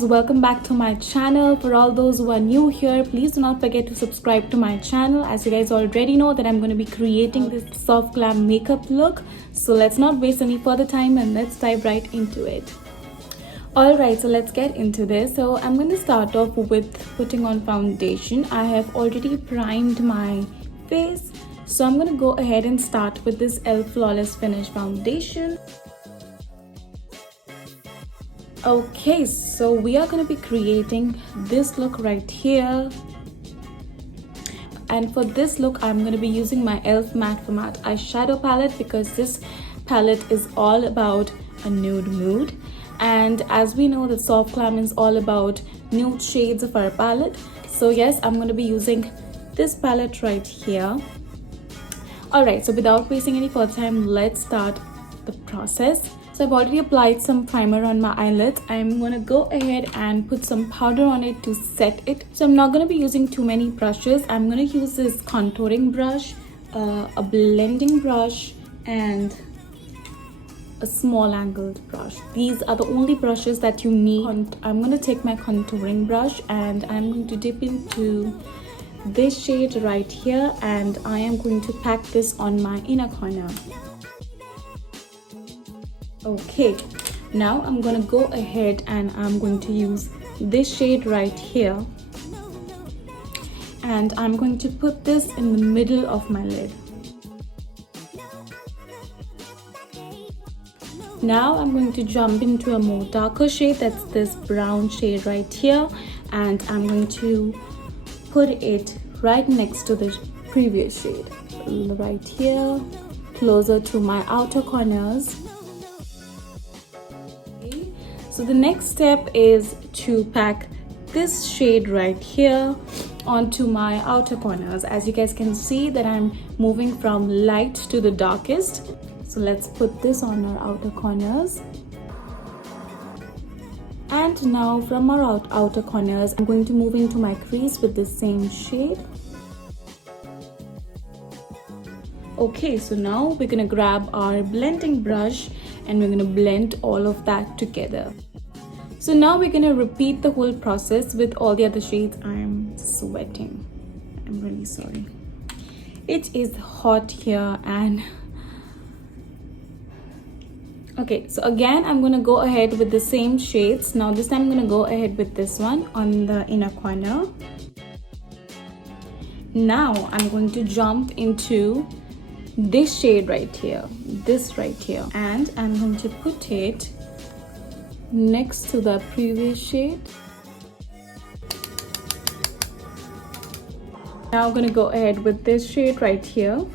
loves, welcome back to my channel. For all those who are new here, please do not forget to subscribe to my channel. As you guys already know that I'm going to be creating this soft glam makeup look, so let's not waste any further time and let's dive right into it. Alright, so let's get into this. So I'm going to start off with putting on foundation. I have already primed my face, so I'm going to go ahead and start with this ELF Flawless Finish foundation. Okay, so we are going to be creating this look right here, and for this look I'm going to be using my ELF Matte for Matte eyeshadow palette, because this palette is all about a nude mood, and as we know that soft glam is all about nude shades of our palette. So yes, I'm going to be using this palette right here. Alright, so without wasting any further time, let's start the process. So I've already applied some primer on my eyelids. I'm going to go ahead and put some powder on it to set it. So I'm not going to be using too many brushes. I'm going to use this contouring brush, a blending brush, and a small angled brush. These are the only brushes that you need. I'm going to take my contouring brush and I'm going to dip into this shade right here, and I am going to pack this on my inner corner. Okay, now I'm gonna go ahead and I'm going to use this shade right here, and I'm going to put this in the middle of my lid. Now I'm going to jump into a more darker shade, that's this brown shade right here, and I'm going to put it right next to the previous shade right here, closer to my outer corners. So the next step is to pack this shade right here onto my outer corners. As you guys can see that I'm moving from light to the darkest. So let's put this on our outer corners. And now from our outer corners, I'm going to move into my crease with the same shade. Okay, so now we're gonna grab our blending brush and we're gonna blend all of that together. So now we're gonna repeat the whole process with all the other shades. I'm sweating. I'm really sorry. It is hot here and okay, so again I'm gonna go ahead with the same shades. Now this time I'm gonna go ahead with this one on the inner corner. Now I'm going to jump into this shade right here, this right here, and I'm going to put it next to the previous shade. Now I'm going to go ahead with this shade right here.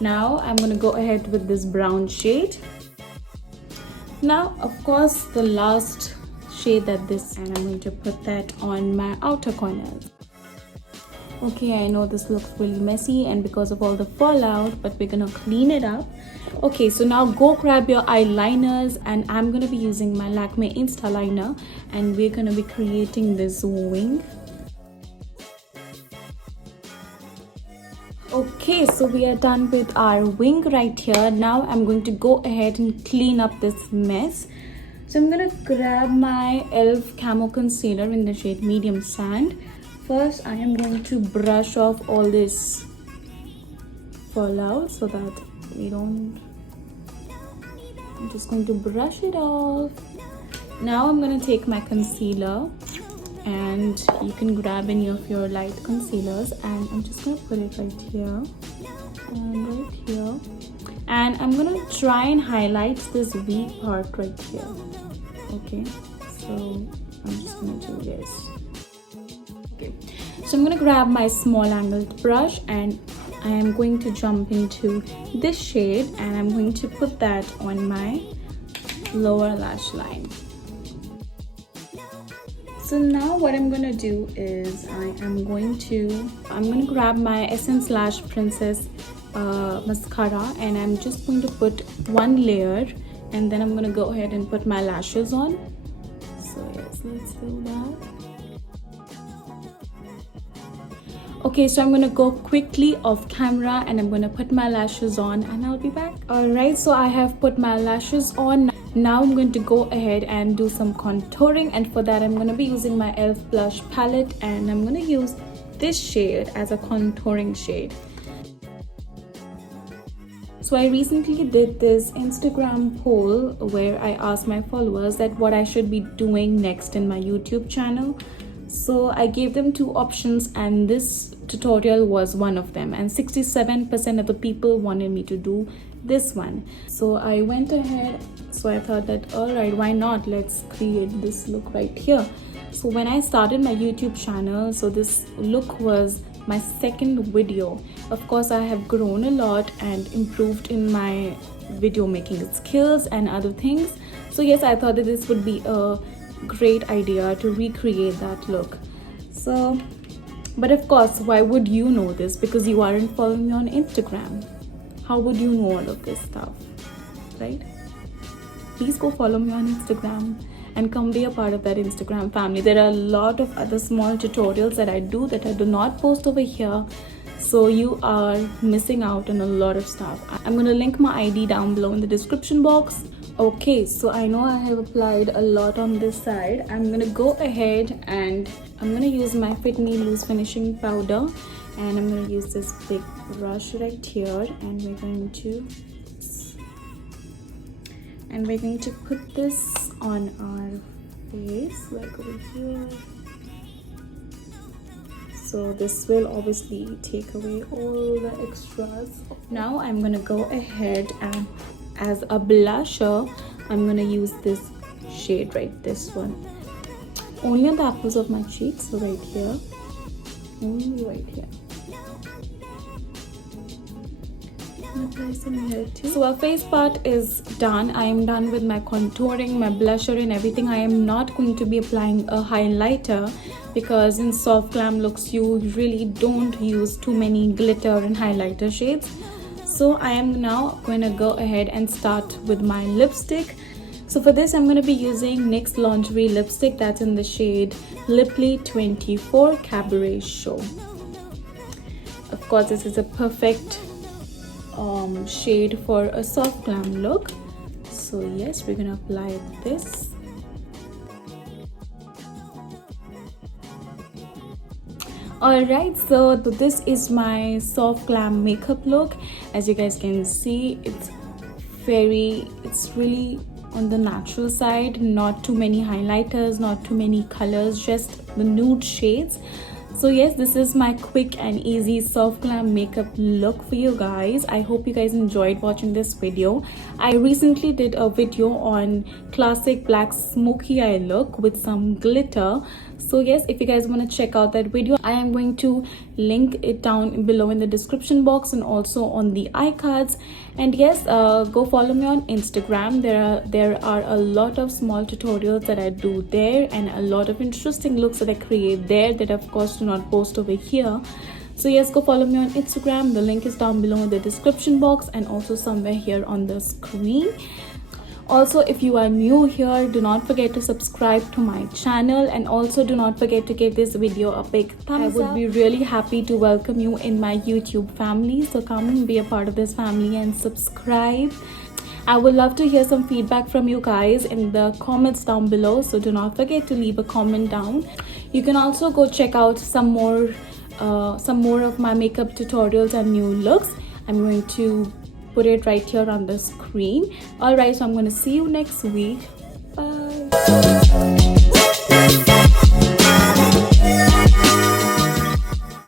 Now I'm going to go ahead with this brown shade. Now of course the last shade that this, and I'm going to put that on my outer corners. Okay, I know this looks really messy and because of all the fallout, but we're gonna clean it up. Okay, so now go grab your eyeliners, and I'm gonna be using my Lakme Insta liner, and we're gonna be creating this wing. Okay, so we are done with our wing right here. Now I'm going to go ahead and clean up this mess. So I'm gonna grab my ELF Camo concealer in the shade Medium Sand. First, I am going to brush off all this fallout so that we don't. I'm just going to brush it off. Now I'm going to take my concealer, and you can grab any of your light concealers, and I'm just going to put it right here and right here, and I'm going to try and highlight this weak part right here. Okay, so I'm just going to do this. Okay, so I'm going to grab my small angled brush, and I am going to jump into this shade, and I'm going to put that on my lower lash line. So now what I'm going to do is I'm going to grab my Essence Lash Princess mascara, and I'm just going to put one layer, and then I'm going to go ahead and put my lashes on. So yes, let's do that. Okay, so I'm gonna go quickly off camera and I'm gonna put my lashes on and I'll be back. Alright, so I have put my lashes on. Now I'm going to go ahead and do some contouring, and for that I'm going to be using my e.l.f. blush palette, and I'm going to use this shade as a contouring shade. So I recently did this Instagram poll where I asked my followers that what I should be doing next in my YouTube channel. So I gave them two options, and this tutorial was one of them, and 67% of the people wanted me to do this one. So I went ahead, so I thought that alright, why not, let's create this look right here. So when I started my YouTube channel, so this look was my second video. Of course, I have grown a lot and improved in my video making skills and other things. So yes, I thought that this would be a great idea to recreate that look. So, but of course, why would you know this? Because you aren't following me on Instagram. How would you know all of this stuff, right? Please go follow me on Instagram and come be a part of that Instagram family. There are a lot of other small tutorials that I do that I do not post over here, so you are missing out on a lot of stuff. I'm going to link my ID down below in the description box. Okay, so I know I have applied a lot on this side. I'm going to go ahead and I'm going to use my Fit Me Loose Finishing Powder, and I'm going to use this big brush right here, and we're going to put this on our face, like over here. So this will obviously take away all the extras. Now I'm gonna go ahead and as a blusher, I'm gonna use this shade, right, this one, only on the apples of my cheeks. So right here, only right here. Apply some here too. So our face part is done. I am done with my contouring, my blusher and everything. I am not going to be applying a highlighter because in soft glam looks you really don't use too many glitter and highlighter shades. So I am now going to go ahead and start with my lipstick. So for this I'm going to be using NYX Lingerie lipstick that's in the shade Lipply 24 Cabaret Show. Of course, this is a perfect shade for a soft glam look. So yes, we're gonna apply this. Alright, so this is my soft glam makeup look. As you guys can see, it's really on the natural side, not too many highlighters, not too many colors, just the nude shades. So yes, this is my quick and easy soft glam makeup look for you guys. I hope you guys enjoyed watching this video. I recently did a video on classic black smoky eye look with some glitter. So yes, if you guys want to check out that video, I am going to link it down below in the description box and also on the iCards. And yes, go follow me on Instagram. There are a lot of small tutorials that I do there and a lot of interesting looks that I create there that of course do not post over here. So yes, go follow me on Instagram. The link is down below in the description box and also somewhere here on the screen. Also, if you are new here, do not forget to subscribe to my channel, and also do not forget to give this video a big thumbs up. I would be really happy to welcome you in my YouTube family. So come and be a part of this family and subscribe. I would love to hear some feedback from you guys in the comments down below. So do not forget to leave a comment down. You can also go check out some more of my makeup tutorials and new looks. I'm going to put it right here on the screen. Alright, so I'm going to see you next week. Bye.